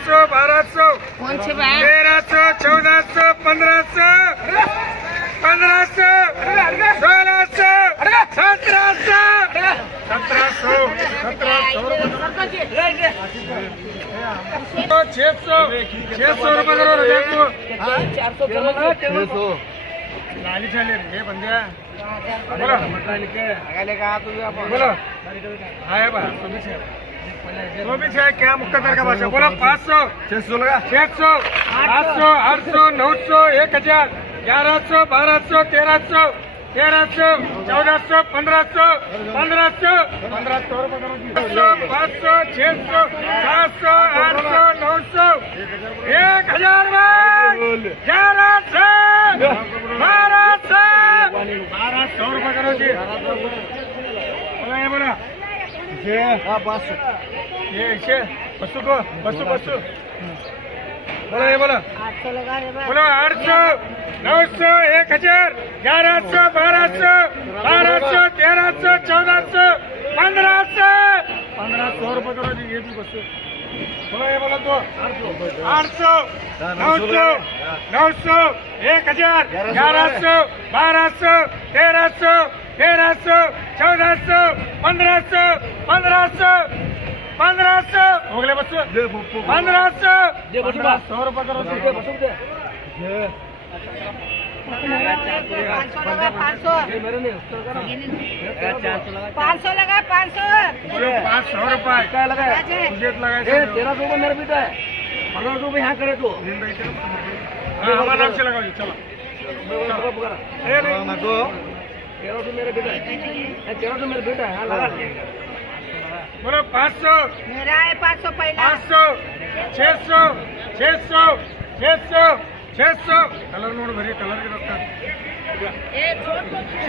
1100, 1200, 1300, 1400, 1500, 1500, 1600, 1700, 600 रुपये करो रजाकू 400 लाली चाले रे बंद्या बोला बोला हाय बा तो भी है क्या मुक्तादार का भाषा बोला 500 600 लगा 600 800 800 900 1000 1100 1200 1300 1300 1400 1500 1500 1500 500 600 700 800 900 1000 1100 1200 रुपये करो जी बोला ये बोला ये इसे बसु को बसु बोला ये बोला 800 लगा रे बा बोलो 800 900 1000 1100 1200 1300 1400 1500 रुपये करो जी ये भी बसु बोलो ये बोला तो 800 900 1000 1100 1200 1300 1400 1500 हो गए बस 1500 100 रुपये करो 500 लगा 500 500 रुपये क्या लगा तुझे लगाए 1300 मेरा बेटा है 1500 यहाँ करे तो हमारा नाम से लगाओ चलो 1300 मेरा बेटा है 1300 मेरा बेटा है लगा बोलो 500 मेरा है 500 पहला 500 600 600 600 600 कलर नोट भरी कलर के रखता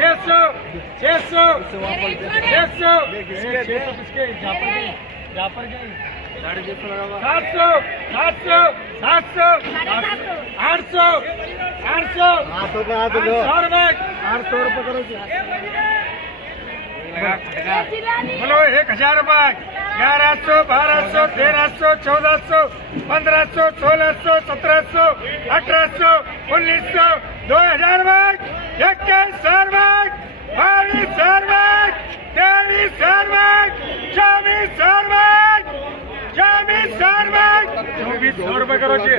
600 600 600 किसके जापर के 700 700 700 800 800 800 रुपये करो बोलो 1000 रुपये 1100 1200 1300 1400 1500 1600 1700 1800 1900 2000 रुपये 21,000 रुपये 22,000 रुपये 23,000 रुपये 24,000 रुपये 24,000 रुपये 24,000 रुपये करो जी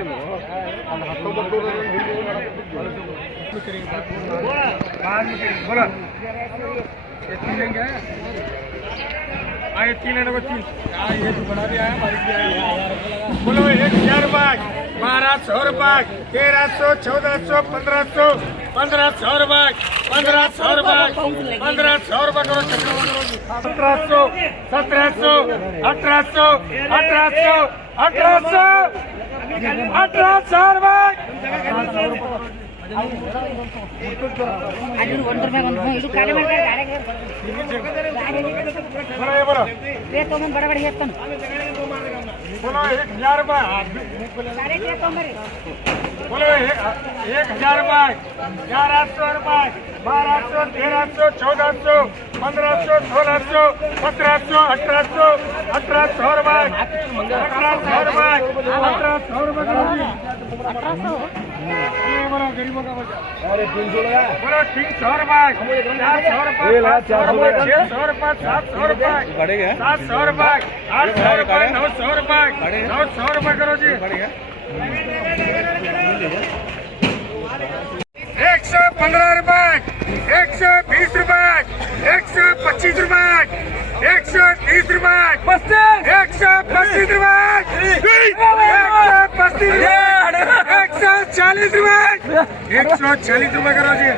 बोला आए 3 है 3 ये तो बड़ा भी आया बारिश भी आया बोलो 1000 रुपये 1200 रुपये 1300 1400 1500 1500 रुपये 1500 रुपये 1500 रुपये करो 1700 1700 1800 1800 1800 18,000 रुपये बोलो बड़ा बड़ी है बोलो 1000 रुपये बोलो 1000 रुपये 1100 रुपये 1200 1300 1400 1500 1600 1700 1800 1800 रुपये 1800 रुपये 1800 रुपये बोलो गरीबों का बचा अरे 300 लगा बोलो 300 रुपये 400 रुपये 600 रुपये 700 रुपये 700 रुपये 800 रुपये 900 रुपये 900 रुपये करो जी 115 रुपये 120 रुपये 125 रुपये 130 रुपये 125 रुपये 135 140 रुपये 140 रुपये करो जी